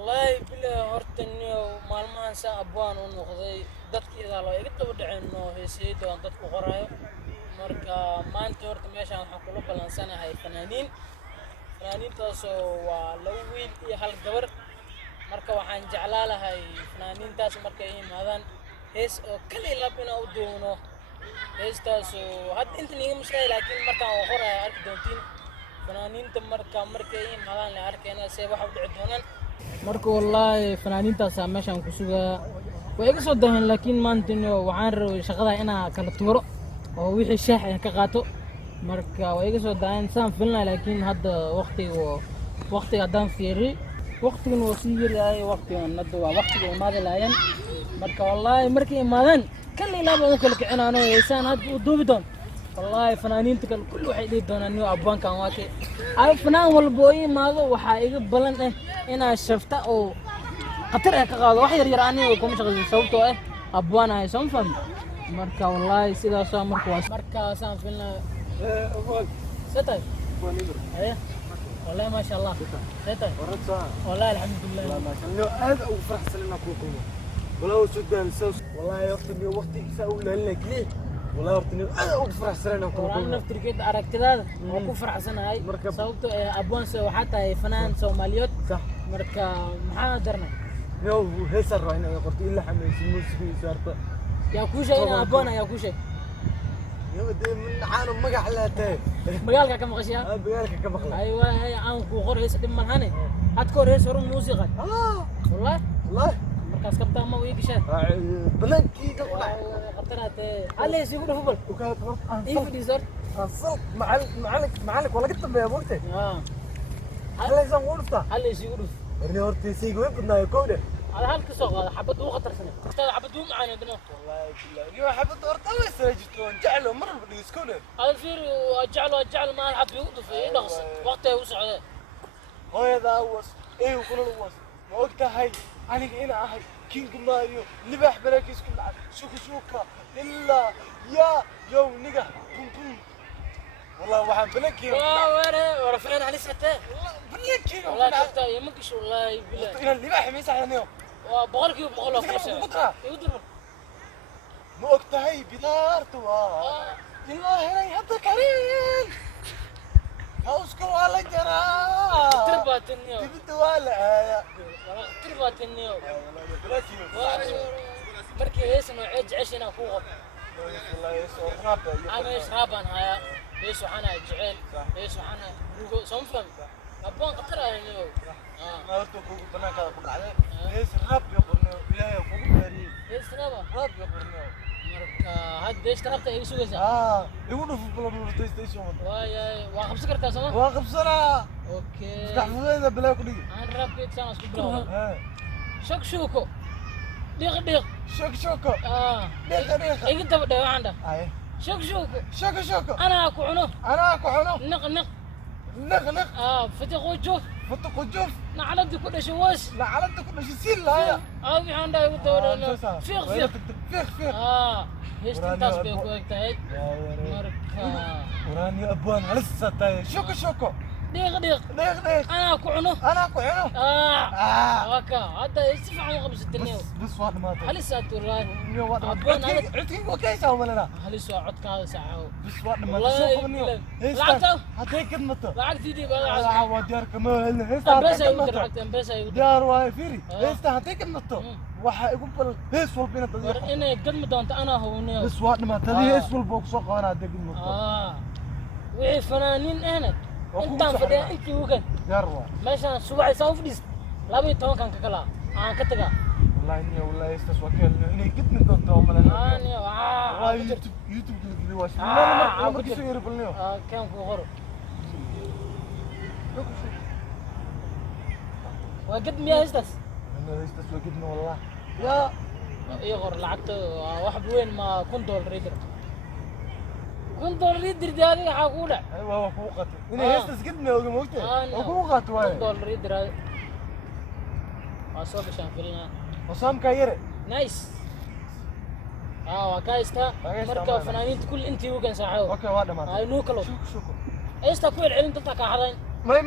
والله بلا هرتنيو maalmahan saa abwaan u noqday dadkeeda loo iga daba dhaceyno heesaydo aan dadku qorayo marka maanta horta meeshaan waxaan kula balansanahay fanaaniintaasoo waa laba wiil iyo hal gabar marka waxaan jeclaa lahay fanaaniintaas markay imaadaan hees oo kaliya lab inaan u doono heestaasoo hadda inta niga mushkilay laakiin markaan waa qoraya arki doontiin fanaaniinta markay imaadaan la arkayna see waxa u dhici doonaan marka wallahi fanaaniintaasaa meeshaan ku sugaa way iga soo daaheen laakiin maantino waxaan rabay shaqada inaa kala tuuro oo wixii shaax aan ka qaato marka way iga soo daaheen saan filnaa laakiin hadda waqtiga haddaan fiiriy waqtigan waa sii yaraayay waqtigan hadda waa waqtiga imaada laayeen marka wallahi markay imaadaan kal ilaa baan u kala kicinaano heesaan hadda u duubi doon wallahi fanaaniinta kale kulli waxay dhihi doonaan niyo abwaankan waake ay fanaan walba oo imaado waxaa iga balan inaa shafta oo khatar ka qaado wax yar yar aniga kuma shaqeysan sababtoo abwaan ay soo fahmi marka wallahi sidaas markaasaan filnaa ستاي ايه والله ما شاء الله ستاي والله الحمد لله ما شاء الله هذا وفرح سلنا كوكو والله سودان سوس والله يقتني وقتي ساول لك ليه والله يقتني هذا وفرح سلنا كوكو والله نفتركيت aragtidaada oo ku faraxsanahay sababto abwaan soo xataa fanaan Soomaaliyeed صح marka maxaa darnay يو هيسر راينا قلت الا حميس موسيقى صارت يا كوشا ina abwaan ya kuushay يا ودي من عانو مقع لاتay magaalka ka maqashay magaalka ka maqlay aywa aan ku qoreys dhiman hane had ko rees horu muusiqa والله والله markaas kabta ma way gashay بلانكي قطرات علي يسيقوا فوتبول وكانت ايه في ديزورت انصلت معلك ولا قلت يا بوقتي هلا يزن غرفته علي يسيقوا ارني هورتي سيقوا بدنا يكونه على هالكسوق هذا حبة دو خطر سنة استاذ حبة دو معانا دنا والله بالله اليوم حبة هورتا وين سجلتون جعلوا مرة بدي يسكونه هذا فير اجعل ما حد يوقف ينقص وقته يوسع هذا هو ايه وكل الوصف وقتها هاي انا هنا هاي كينج ماريو نبح براكيس كل عاد شوكا الا يا يو نيجا بوم بوم والله واحد بلكي ورا فين على سته والله بلكي والله كنت يمكش والله بالله الى اللي بح ميسح اليوم وبغلك وبغلك يقدر ما وقتها هي بدارته الله هي هذا كريم هاوسكو على جرا تربات النيو تبدو ولا تربات النيو بلكي markii heesno cid ku qof والله يسوع خرابه انا ايش رابان هيا ايش وحنا جعل ايش وحنا صنفهم ابون قطر يعني ما ورتو بناك بقعده ايش راب يقرنو الهي فوق داري ايش راب يقرنو marka hadda ايش tarabta ay sugaysa يقولوا في بلاي ستيشن واي واقف سكرتها سما واقف سرعه اوكي افتح هذا بلا كدي انا راب كيت سنه اسكو بلا شوكو ديق شوكو ديق اي انت بدا عندك اي شوكو انا اكو عنو نق فتق وجوف نعلد كل شيء واش كل شيء سيل لا في عندها يدور فيغ ايش تنتاس بيك وقتها مركا وراني ابوان لسه تاي شوكو ديق انا اكو عنو هكا هذا يسمع مغبس الدنيا بس واحد ما هل ساعته واحد عدك وكيس او ولا لا هل ساعه عدك هذا ساعه بس واحد ما تشوف مني لعبته هتيك المطر لعبت دي بقى عواد ديار كمان بس يقدر ديار واي فيري هيست هتيك المطر waxa igu balan hees walba inaad war inay gadmi doonto ana hawniyo bas waa dhimaatay hees walba ku soo qabanaa degin maqto wixii fanaaniin ahna intaan fadhiya intii ugan garwa meeshaan subaxay soo fadhis 12 kan ka kala aan ka taga wallahi istas wakeel inay gadmi doonto malana wallahi youtube gili wash ma ma kisoo yiri balniyo kan ku qoro waa gadmi istas istas waa gadmi wallahi يا يغر لعبته واحد وين ما كندول ريدر كندول ريدر دي هذه حقوله ايوه هو فوقته هنا هيستس قدنا وقمته وفوقته واي كندول ريدر اصوب شامبلنا وسام كايره نايس وكايستا مركب فنانين كل انت وكان ساعه اوكي واحده ما هاي نوكلو شكرا ايش تقول علم تطلع كحرين ما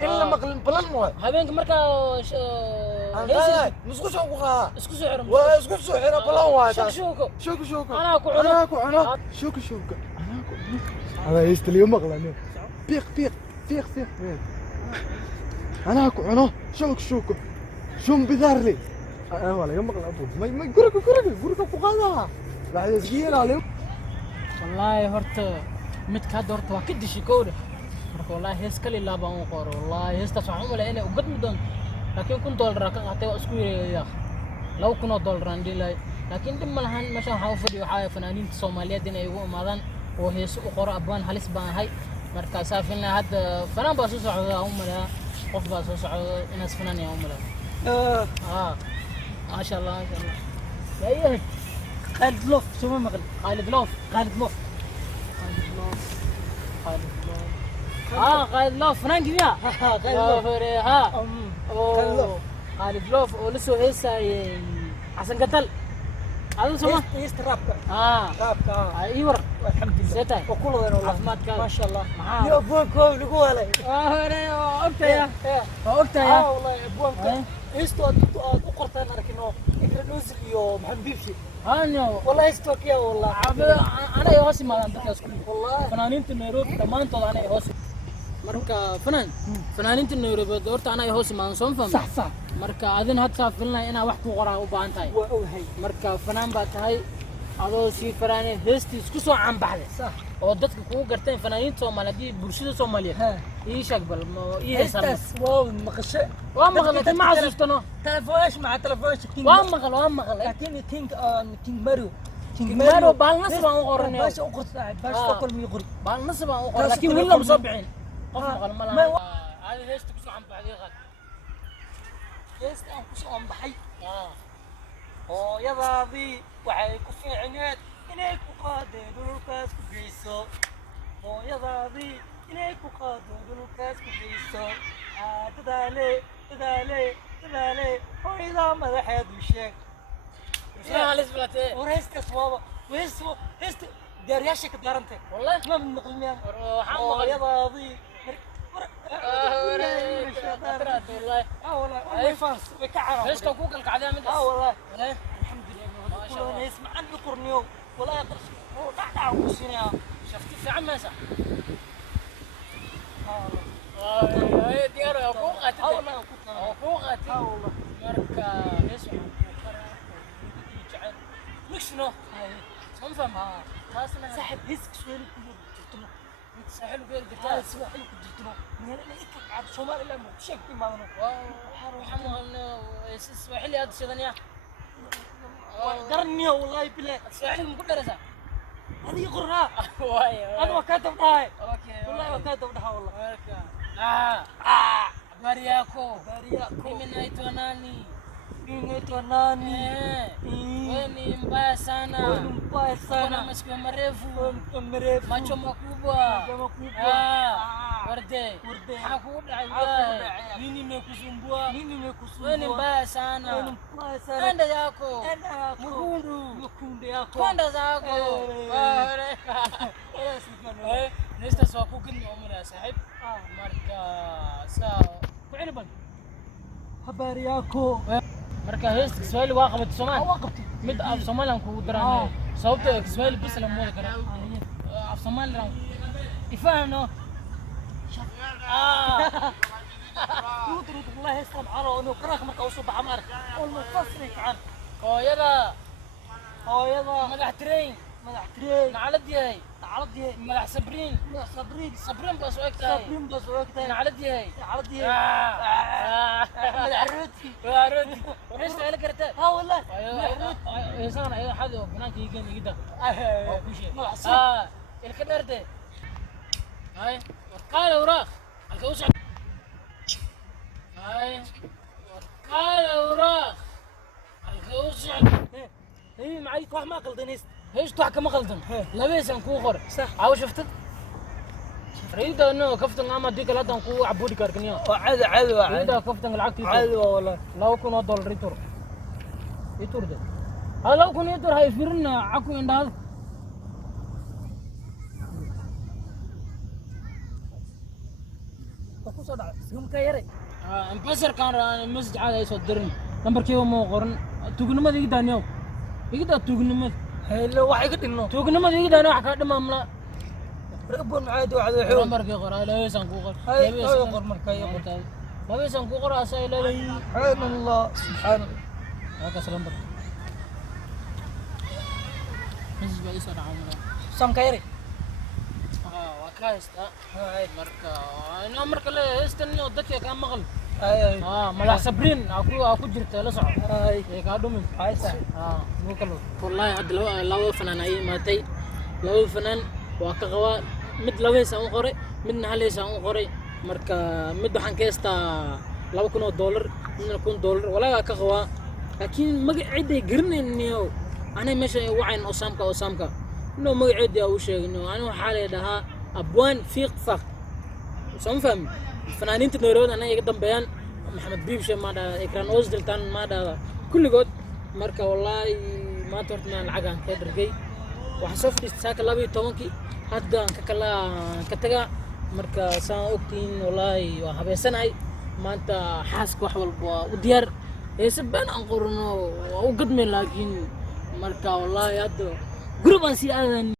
إلا مقل بلان واي habeenka markaa أنا مسكو شوكها isku soo xiran واسكو سحر بلان واي shuko شوكو أنا أكو عنا. شوكو أنا يستلي مقلة بيق أنا أكو عنا شوكو شوم بذار لي أنا ولا يوم مقلة أبو ما قرق فقادها لا يسقين عليهم wallaahi horta midka hadda horta waa ka dishi kowda marka wallaahi hees kale ilaa baan u qoro wallaahi heestaas waxaan u malay inay u gadmi doonto laakiin $1,000 ka qaatay waa isku yareeyaa $2,000 aan dhihi lahay laakiin dhib ma lahan meeshaan waxaan u fadhiyo waxaa fanaaniinta soomaaliyeed inay igu imaadaan oo heeso u qoro abaan halis baan ahay marka saafina hadda fanaan baa soo socda aan u malaya qof baa soo socda inaas fanaan ayaan u malaya ما شاء الله ايه خالد لوف شو ما مغل خالد لوف خالد لوف فنان كبير خالد لوف خالد لوف ولسه هسه حسن قتل هذا سمع يستراب راب ايوه الحمد لله زيتاي وكل وين والله ما شاء الله يا ابوكم لقوا علي وقتها والله ابوكم إيستو أقرتين أركنه إكرنوز يوم حبيبشي أنا والله إيستو كيا والله أنا يهوسي ما عندك أسكول والله فنانين النيروبي كمان طلع أنا يهوسي مركا فنانين النيروبي دورت أنا يهوسي ما نصوم فهم صح مركا أذن هاد فيلنا أنا واحد وقرا وبانتاي مركا فنان باتاي هذا شيء فراني هستي سكسو عن بعده صح oo dadka kugu garteen fanaaniinta Soomaaliyeed bulshada Soomaaliyeed ii sheegbal ma ii heesan waa maqashay waa maqalay ma xasuustano telefoon ma telefoon waa maqal laakiin king Mario bal nasb aan u qornay baasha u qortay baasha kol mi qori bal nasb aan u qornay laakiin willa musabbiin qof maqal ma laha hada heesta ku soo aan baxday qad heesta aan ku soo aan baxay oo yadaadii waxay ku fiicneed inay ku qaadeen dhulkaas ku geyso hooyadaadii inay ku qaado dhulkaas ku geyso dadaale hooyadaa madaxeedu sheeg wareystaas waaba weysta gaariyaasha ka daarantay wallahi ma maqlimiya hooyadaadii والله فانس بكعرة ليش كان كوكل قاعدين من والله الحمد لله ما شاء الله يسمع عن القرنيو ولا يقرش هو قاعد وسينا شفتي في عم مسح والله هاي ديار فوقت والله فوقت والله مركا ايش يجعل مشنو هاي فهم خاصنا سحب هيسك شويه ساحل غير قتال سواحل كجتنا من هنا عاد شمال الا شك ما وحملنا سواحل هذا الشيء قرني والله بالله سواحل مقدرسه هذه قرها انا وكاتب ضاي والله وكاتب ضاي والله بارياكو من ايتوناني Weni mbaya sana. Kuna masikio marefu. Macho makubwa. Warde. Hakudai. Nini nimekusumbua? Weni mbaya sana. Enda yako. Mukundu yako. Kwenda zako. Nesta soo ku kin umra saaxib. Marka saa ku cilban. Habari yako. marka heesta Kiswahili waa qabtay Soomaali mid af Soomaali aan kugu daranay sababtoo Kiswahili bis la moodi kara af Soomaali raan ifahno والله heestan caro inuu qaraaq marka uu soo baxo mar oo mufasri kan hooyada madax train nacladiyay madax sabriin bas oo egtahay nacladiyay madax rooti وريست على كرتات والله إنسان أي حد بناك يجي يقدر أو كل شيء الكدر ده هاي قال وراخ الكوسع هاي قال وراخ الكوسع هي معيك واحد ما قلدنيست هيش تحكي ما قلدن لا بيس أنكو خور صح عاوز شفت ريد انه كفتن عم ديك لا تنكو عبودي كاركنيا عدوى ريد كفتن العقد عدوى والله لو كنا دول ريتور ده هلا لو كنا يتور هاي فيرنا عكو عند هذا soo dhacay iskumka yaray ambassador kan message caadi ay soo dirin nambarkiiba ma qoran tuugnimada iga daaniyo iga daa tuugnimada hello wax iga dhinno tuugnimada iga daaniyo wax ka dhimaamla rabon caadi waxa wuxuu nambarkii qoraa leeyahay ku qor hay qor markaa iyo leeyahay ku qor asay leeyahay subhanallah subhanallah haka salam bar message baa isoo dhacay samka yaray waa ka haysta marka ina marka la haystan oo dadka ka maqal ay madax sabriin aku jirta la soco ay ka dhumin haysa muu kalo wallahi had laba fanaan ay maatay laba fanaan waa ka qaba mid laba hees aan qoray midna hal hees aan qoray marka mid waxaan ka heystaa $2,000 midna $1,000 walaa ka qaba laakiin magaceeday garanaynayo anay meesha wacayn Osamka inuu magaceeday uu sheegno aniga waxa leedahay abwaan fiiq faq soo fahmi fanaaniinta Nairobi anay iga dambeeyaan maxamed biibshe ma dhaa ekraan oosdiltaan ma dhaa kulligood marka wallahi maanta horta aan lacag aan ka dhargay waxa soo fadhiistay saaka 12 hadda aan ka kala ka taga marka saan ogtiin wallahi waa habeesanahay maanta xaaska wax walba u diyaar heesa baan aan qorno u gadmay laakiin marka wallahi hadda group aan si aadan